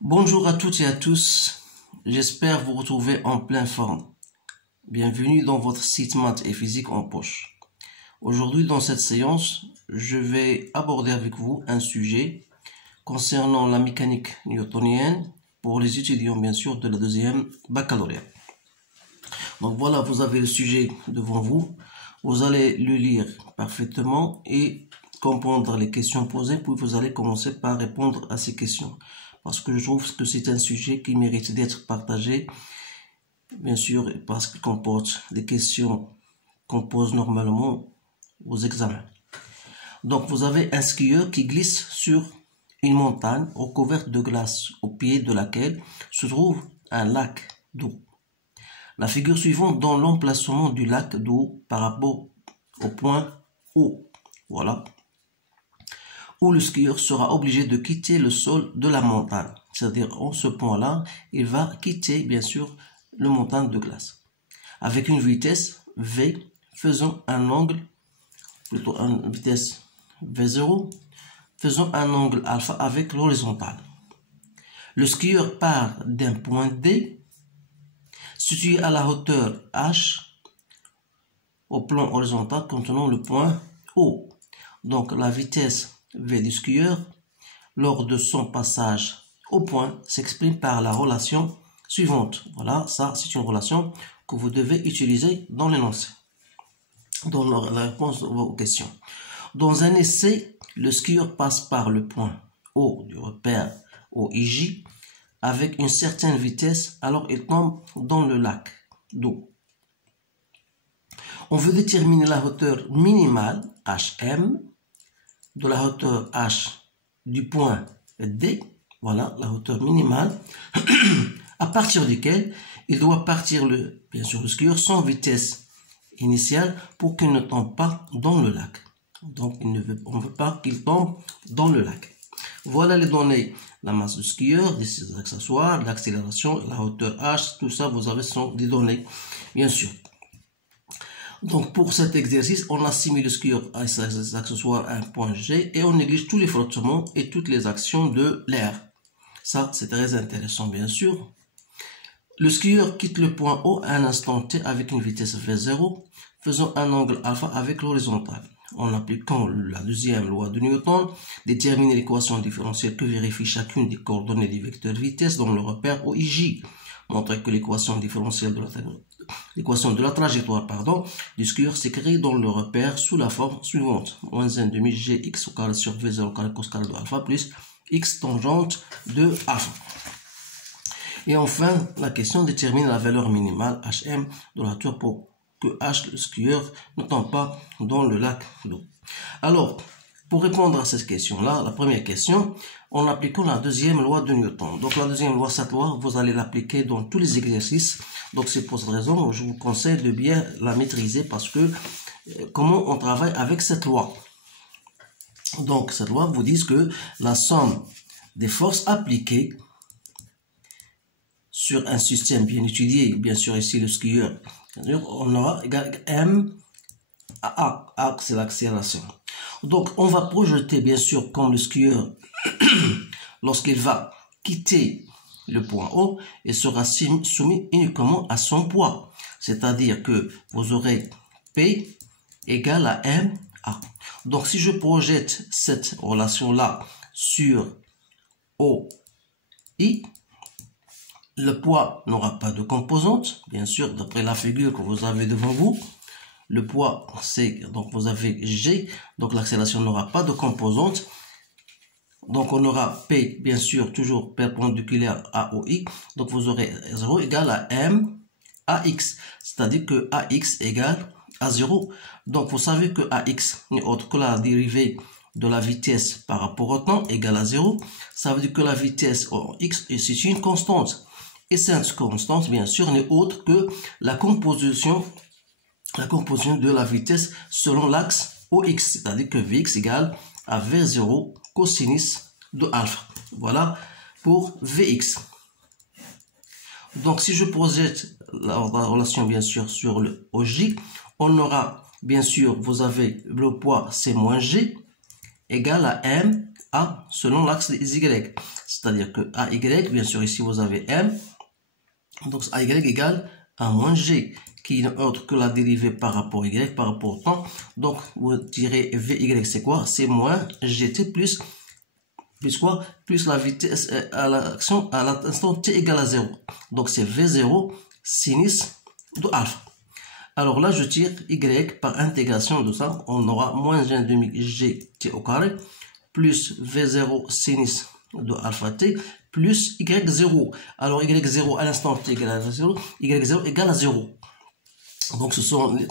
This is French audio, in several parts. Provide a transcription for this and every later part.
Bonjour à toutes et à tous, j'espère vous retrouver en pleine forme. Bienvenue dans votre site maths et physique en poche. Aujourd'hui dans cette séance, je vais aborder avec vous un sujet concernant la mécanique newtonienne pour les étudiants bien sûr de la deuxième baccalauréat. Donc voilà, vous avez le sujet devant vous, vous allez le lire parfaitement et comprendre les questions posées, puis vous allez commencer par répondre à ces questions. Parce que je trouve que c'est un sujet qui mérite d'être partagé, bien sûr, parce qu'il comporte des questions qu'on pose normalement aux examens. Donc, vous avez un skieur qui glisse sur une montagne recouverte de glace, au pied de laquelle se trouve un lac d'eau. La figure suivante donne l'emplacement du lac d'eau par rapport au point O. Voilà. Où le skieur sera obligé de quitter le sol de la montagne. C'est-à-dire, en ce point-là, il va quitter, bien sûr, le montagne de glace. Avec une vitesse V, faisant un angle, plutôt une vitesse V0, faisant un angle alpha avec l'horizontale. Le skieur part d'un point D, situé à la hauteur H, au plan horizontal contenant le point O. Donc, la vitesse V du skieur lors de son passage au point s'exprime par la relation suivante. Voilà, ça c'est une relation que vous devez utiliser dans l'énoncé, dans la réponse aux questions. Dans un essai, le skieur passe par le point O du repère OIJ avec une certaine vitesse, alors il tombe dans le lac d'eau. On veut déterminer la hauteur minimale HM de la hauteur H du point D, voilà la hauteur minimale, à partir duquel il doit partir bien sûr le skieur sans vitesse initiale pour qu'il ne tombe pas dans le lac. Donc on ne veut pas qu'il tombe dans le lac. Voilà les données, la masse du skieur, des accessoires, l'accélération, la hauteur H, tout ça vous avez sont des données, bien sûr. Donc pour cet exercice, on assimile le skieur à ses accessoires à un point G et on néglige tous les frottements et toutes les actions de l'air. Ça, c'est très intéressant bien sûr. Le skieur quitte le point O à un instant T avec une vitesse V0, faisant un angle alpha avec l'horizontale. En appliquant la deuxième loi de Newton, déterminer l'équation différentielle que vérifie chacune des coordonnées du vecteur vitesse dans le repère OIJ. Montrer que l'équation différentielle de la trajectoire du skieur s'écrit dans le repère sous la forme suivante. Moins 1 demi gx au carré sur v0 carré cos carré de alpha plus x tangente de alpha. Et enfin, la question détermine la valeur minimale hm de la hauteur pour que h, le skieur, ne tombe pas dans le lac d'eau. Alors, pour répondre à cette question-là, la première question, en appliquant la deuxième loi de Newton. Donc la deuxième loi, cette loi, vous allez l'appliquer dans tous les exercices. Donc c'est pour cette raison que je vous conseille de bien la maîtriser parce que comment on travaille avec cette loi. Donc cette loi vous dit que la somme des forces appliquées sur un système bien étudié, bien sûr ici le skieur, on aura égal M à A, c'est l'accélération. Donc, on va projeter, bien sûr, comme le skieur, lorsqu'il va quitter le point O, il sera soumis uniquement à son poids. C'est-à-dire que vous aurez P égale à M A. Donc, si je projette cette relation-là sur OI, le poids n'aura pas de composante, bien sûr, d'après la figure que vous avez devant vous. Le poids, c'est, donc vous avez G, donc l'accélération n'aura pas de composante. Donc on aura P, bien sûr, toujours perpendiculaire à OI. Donc vous aurez 0 égale à M AX, c'est-à-dire que AX égale à 0. Donc vous savez que AX n'est autre que la dérivée de la vitesse par rapport au temps égale à 0. Ça veut dire que la vitesse en X c'est une constante. Et cette constante, bien sûr, n'est autre que la composition de la vitesse selon l'axe OX, c'est-à-dire que Vx égale à V0 cosinus de alpha. Voilà pour Vx. Donc si je projette la relation bien sûr sur le OJ, on aura bien sûr, vous avez le poids C moins G égale à M A selon l'axe des Y. c'est-à-dire que AY, bien sûr ici vous avez M, donc AY égale A moins G, qui n'est autre que la dérivée par rapport à Y, par rapport au temps. Donc vous direz VY c'est quoi? C'est moins GT plus quoi? Plus la vitesse à l'action à l'instant t égale à 0. Donc c'est V0 sinus de alpha. Alors là je tire Y par intégration de ça, on aura moins 1,5 GT au carré plus V0 sinus de alpha t plus Y0. Alors Y0 à l'instant t égale à 0, Y0 égale à 0. Donc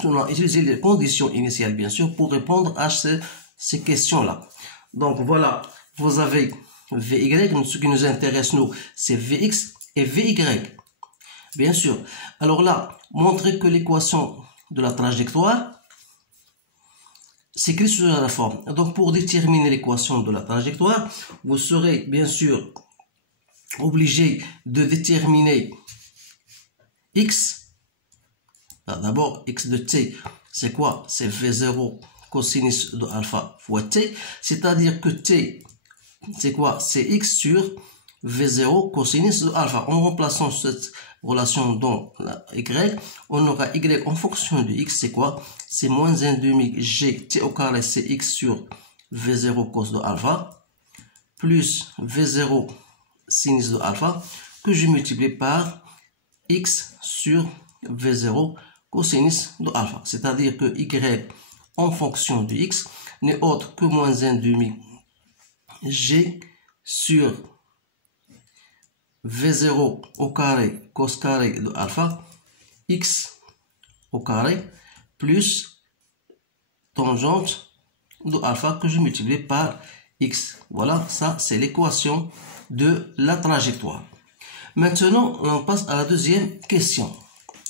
on a utilisé les conditions initiales bien sûr pour répondre à ces questions-là. Donc voilà, vous avez VY, ce qui nous intéresse nous, c'est VX et VY. Bien sûr. Alors là, montrer que l'équation de la trajectoire s'écrit sur la forme. Donc pour déterminer l'équation de la trajectoire, vous serez bien sûr obligé de déterminer X. D'abord, X de t, c'est quoi? C'est V0 cosinus de alpha fois t. C'est-à-dire que t, c'est quoi? C'est X sur V0 cosinus de alpha. En remplaçant cette relation dans la Y, on aura Y en fonction de X, c'est quoi? C'est moins 1,5 G t au carré, c'est X sur V0 cos de alpha, plus V0 sinus de alpha, que je multiplie par X sur V0 cosinus de alpha. C'est-à-dire que Y en fonction de X n'est autre que moins 1,5 G sur V0 au carré cos carré de alpha X au carré plus tangente de alpha que je multiplie par X. Voilà, ça c'est l'équation de la trajectoire. Maintenant, on passe à la deuxième question.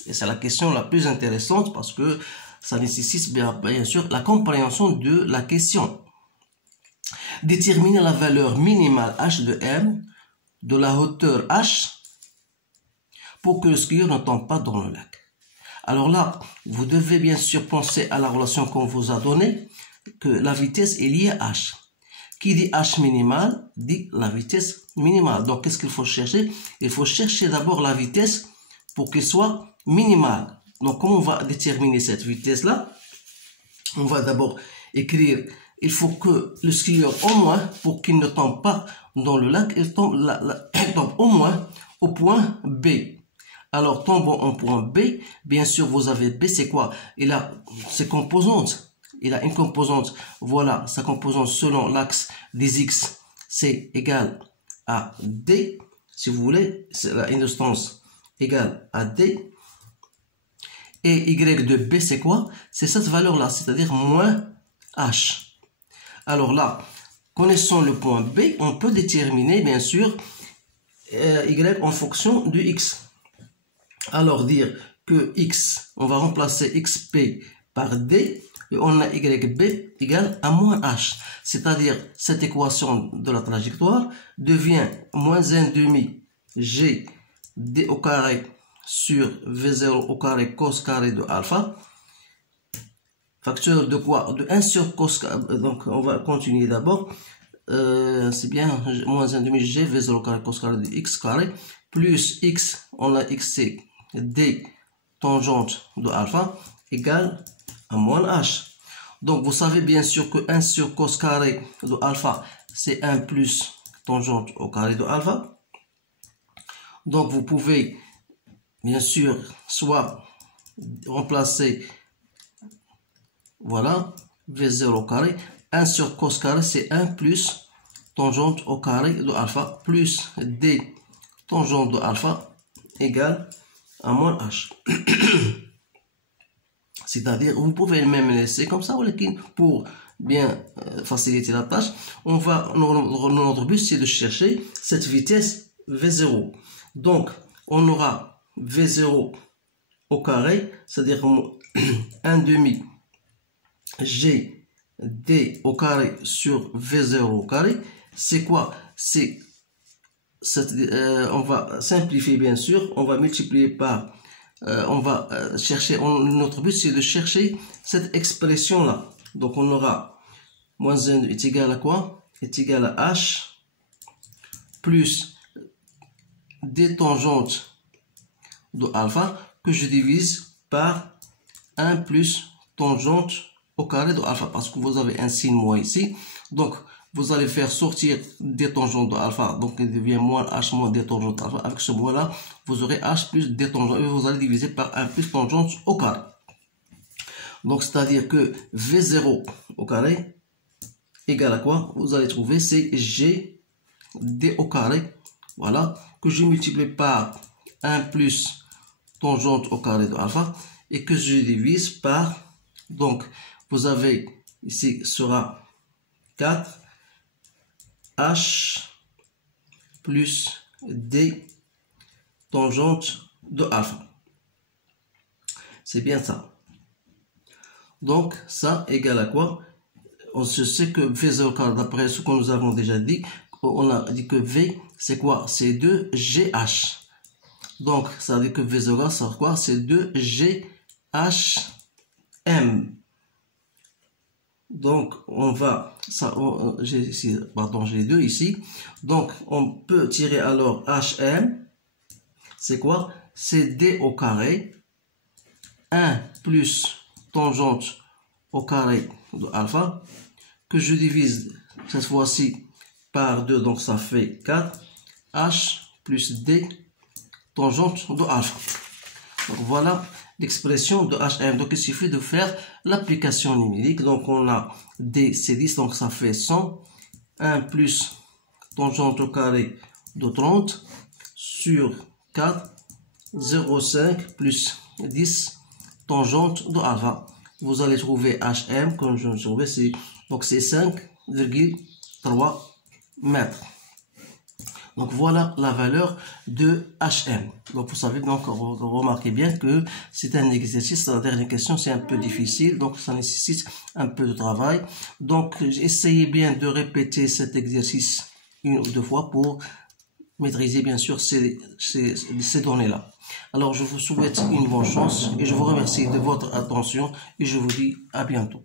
Et c'est la question la plus intéressante parce que ça nécessite bien sûr la compréhension de la question. Déterminer la valeur minimale h de m de la hauteur h pour que le skieur ne tombe pas dans le lac. Alors là, vous devez bien sûr penser à la relation qu'on vous a donnée, que la vitesse est liée à h. Qui dit h minimale dit la vitesse minimale. Donc qu'est-ce qu'il faut chercher? Il faut chercher d'abord la vitesse pour qu'elle soit minimale. Donc comment on va déterminer cette vitesse-là? On va d'abord écrire, il faut que le skieur au moins, pour qu'il ne tombe pas dans le lac, il tombe au moins au point B. Alors tombons au point B, bien sûr vous avez B, c'est quoi? Il a ses composantes. Il a une composante, voilà, sa composante selon l'axe des X, c'est égal à D. Si vous voulez, c'est la distance égale à D. Et Y de B, c'est quoi? C'est cette valeur-là, c'est-à-dire moins H. Alors là, connaissant le point B, on peut déterminer, bien sûr, Y en fonction de X. Alors dire que X, on va remplacer XP par D, et on a YB égale à moins H. C'est-à-dire, cette équation de la trajectoire devient moins 1,5 G D au carré sur V0 au carré cos carré de alpha. Facteur de quoi? De 1 sur cos carré. Donc, on va continuer d'abord. C'est bien moins 1,5 G V0 carré cos carré de X carré. Plus X, on a X, c'est D tangente de alpha égale à moins H. Donc, vous savez bien sûr que 1 sur cos carré de alpha, c'est 1 plus tangente au carré de alpha. Donc, vous pouvez, bien sûr, soit remplacer, voilà, V0 au carré. 1 sur cos carré, c'est 1 plus tangente au carré de alpha, plus D tangente de alpha égale à moins H. C'est-à-dire, vous pouvez même laisser comme ça, pour bien faciliter la tâche. Notre but, c'est de chercher cette vitesse V0. Donc, on aura V0 au carré, c'est-à-dire 1,5 G D au carré sur V0 au carré. C'est quoi? C'est on va simplifier bien sûr, on va multiplier par on va chercher, notre but c'est de chercher cette expression là. Donc on aura moins 1 est égal à quoi? Est égal à H plus d tangente de alpha que je divise par 1 plus tangente au carré de alpha, parce que vous avez un signe moins ici. Donc, vous allez faire sortir d tangente de alpha, donc il devient moins h moins d tangente alpha. Avec ce moins-là, vous aurez h plus d tangente, et vous allez diviser par 1 plus tangente au carré. Donc, c'est-à-dire que V0 au carré égale à quoi? Vous allez trouver, c'est G d au carré, voilà, que je multiplie par 1 plus tangente au carré de alpha, et que je divise par, donc, vous avez, ici, sera 4 h plus d tangente de alpha. C'est bien ça. Donc, ça égale à quoi? On se sait que V0 carré, d'après ce que nous avons déjà dit, on a dit que V, c'est quoi? C'est 2GH. Donc, ça veut dire que V0, c'est quoi? C'est 2GHM. Donc, on va, ça, j'ai ici, pardon, j'ai 2 ici. Donc, on peut tirer alors HM. C'est quoi? C'est D au carré. 1 plus tangente au carré de alpha, que je divise cette fois-ci par 2, donc ça fait 4 h plus d tangente de alpha. Donc voilà l'expression de hm. Donc il suffit de faire l'application numérique. Donc on a d, c'est 10, donc ça fait 100. 1 plus tangente au carré de 30 sur 4, 0,5 plus 10 tangente de alpha. Vous allez trouver hm, comme je le trouvais, donc c'est 5,3 mètres. Donc voilà la valeur de hm. Donc vous savez, donc remarquez bien que c'est un exercice. La dernière question, c'est un peu difficile, donc ça nécessite un peu de travail. Donc essayez bien de répéter cet exercice 1 ou 2 fois pour maîtriser bien sûr ces données-là. Alors je vous souhaite une bonne chance et je vous remercie de votre attention et je vous dis à bientôt.